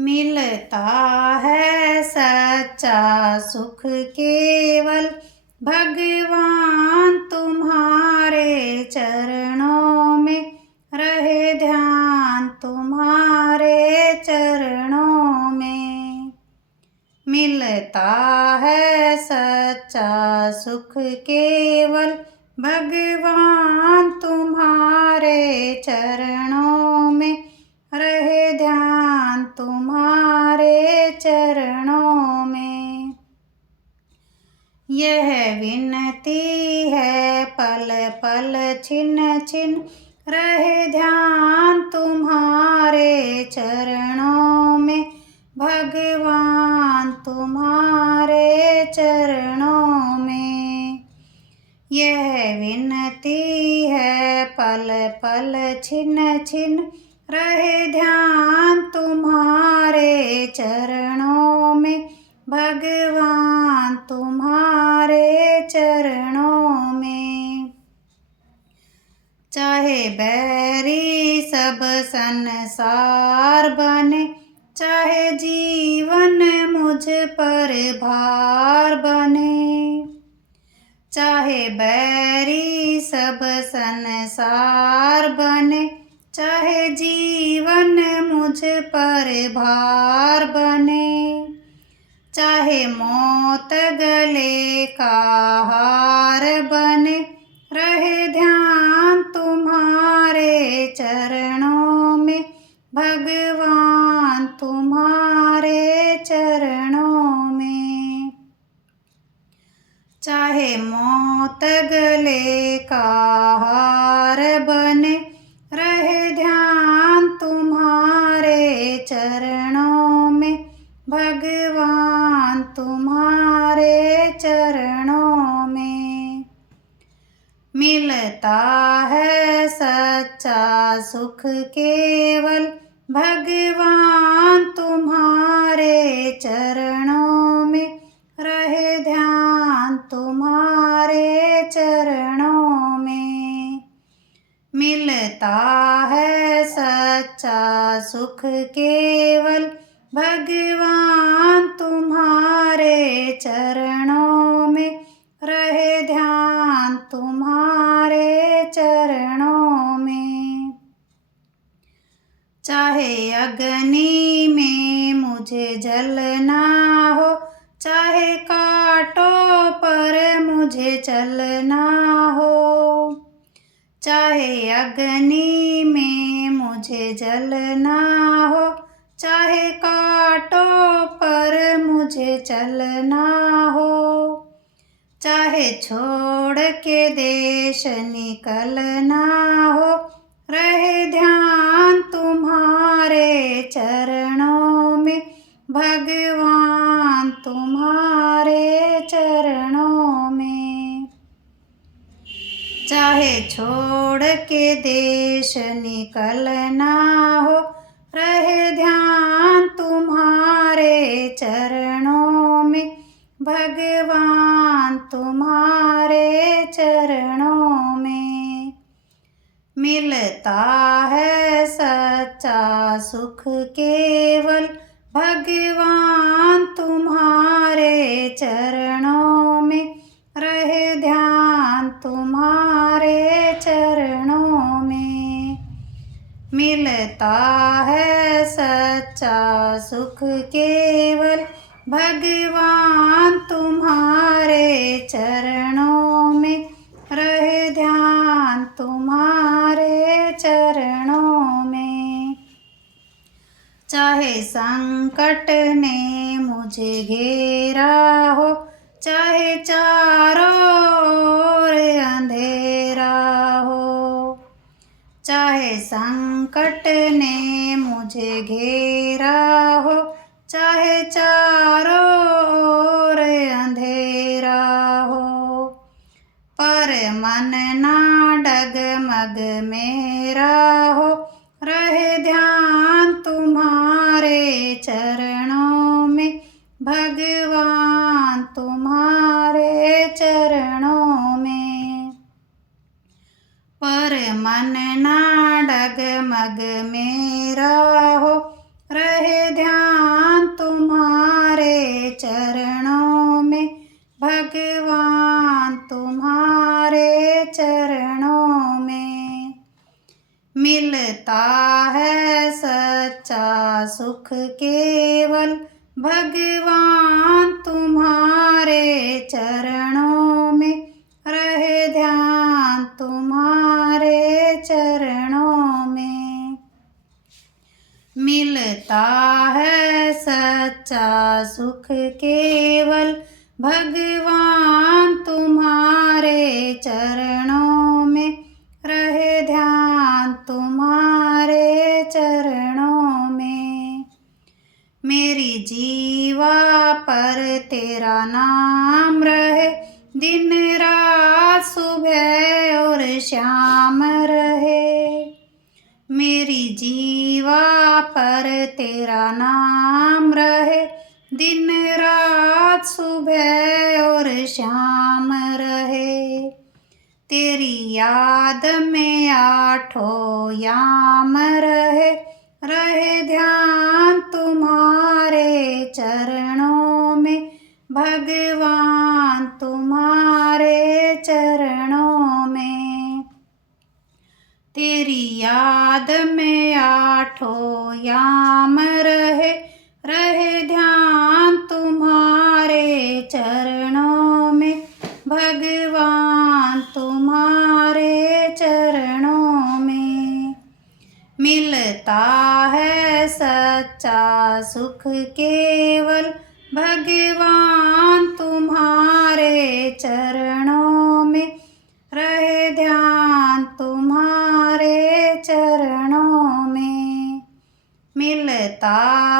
मिलता है सच्चा सुख केवल भगवान तुम्हारे चरणों में, रहे ध्यान तुम्हारे चरणों में। मिलता है सच्चा सुख केवल भगवान तुम्हारे चरणों में, रहे ध्यान तुम्हारे चरणों में। यह विनती है पल पल छिन छिन, रहे ध्यान तुम्हारे चरणों में, भगवान तुम्हारे चरणों में। यह विनती है पल पल छिन छिन, रहे ध्यान तुम्हारे चरणों में, भगवान तुम्हारे चरणों में। चाहे बैरी सब संसार बने, चाहे जीवन मुझ पर भार बने। चाहे बैरी सब संसार बने, चाहे जीवन मुझ पर भार बने। चाहे मौत गले का हार बने, रहे ध्यान तुम्हारे चरणों में, भगवान तुम्हारे चरणों में। चाहे मौत गले का हार बने, रहे ध्यान तुम्हारे चरणों में, भगवान तुम्हारे चरणों में। मिलता है सच्चा सुख केवल भगवान तुम्हारे चरणों में, रहे ध्यान तुम्हारे चरणों में। मिलता है सच्चा सुख केवल भगवान तुम्हारे चरणों में, रहे ध्यान तुम्हारे चरणों में। चाहे अग्नि में मुझे जलना हो, चाहे कांटों पर मुझे चलना हो। चाहे अग्नि में मुझे जलना हो, चाहे कांटों पर मुझे चलना हो। चाहे छोड़ के देश निकलना हो, रहे ध्यान तुम्हारे चरणों में, भगवान तुम्हारे चरणों में। चाहे छोड़ के देश निकलना हो, रहे ध्यान तुम्हारे चरणों में, भगवान तुम्हारे चरणों में। मिलता है सच्चा सुख केवल भगवान तुम्हारे चरणों में, रहे ध्यान तुम्हारे चरणों में। मिलता है सच्चा सुख केवल भगवान तुम्हारे चरणों में, रहे ध्यान तुम्हारे चरणों में। चाहे संकट ने मुझे घेरा हो, चाहे चारों ओर अंधेरा हो। चाहे संकट ने मुझे घेरा हो, चाहे चारों ओर अंधेरा हो। पर मन ना डगमग मेरा हो, रहे ध्यान तुम्हारे चरणों में, भगवान तुम्हारे चरणों में। पर मन ना डगमग मेरा हो, रहे ध्यान है सच्चा सुख केवल भगवान तुम्हारे चरणों में, रहे ध्यान तुम्हारे चरणों में। मिलता है सच्चा सुख केवल भगवान तुम्हारे चरणों में, रहे ध्यान तुम्हारे चरणों में। मेरी जीवा पर तेरा नाम रहे, दिन रात सुबह और शाम रहे। मेरी जीवा पर तेरा नाम रहे, दिन रात सुबह और शाम रहे। तेरी याद में आठों याम रहे, रहे ध्यान तुम्हारे चरणों में, भगवान तुम्हारे चरणों में। तेरी याद में आठों याम रहे, रहे ध्यान तुम्हारे चरणों में, भगवान तुम्हारे चरणों में। मिलता है सच्चा सुख केवल भगवान तुम्हारे चरणों में, रहे ध्यान तुम्हारे चरणों में। मिलता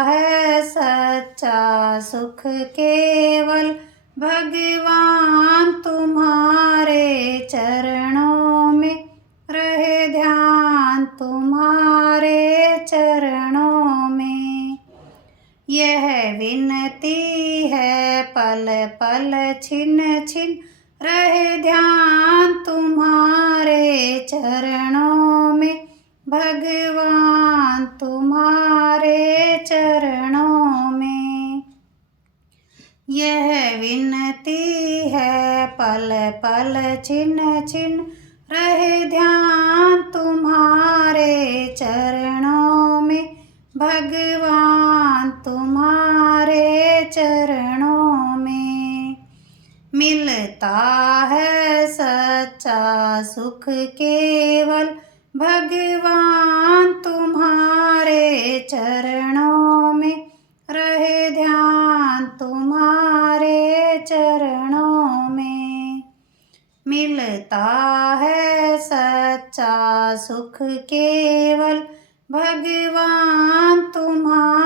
है सच्चा सुख केवल भगवान तुम्हारे चरणों में, रहे ध्यान तुम्हारे चरणों में। यह विनती है पल पल छिन छिन, रहे ध्यान तुम्हारे चरणों में, भगवान तुम्हारे चरणों में। यह विनती है पल पल छिन छिन, रहे ध्यान तुम्हारे चरणों में, भगवान तुम्हारे चरणों में। मिलता है सच्चा सुख केवल भगवान तुम्हारे चरणों में, रहे ध्यान तुम्हारे चरणों में। मिलता है सच्चा सुख केवल भगवान तुम्हारे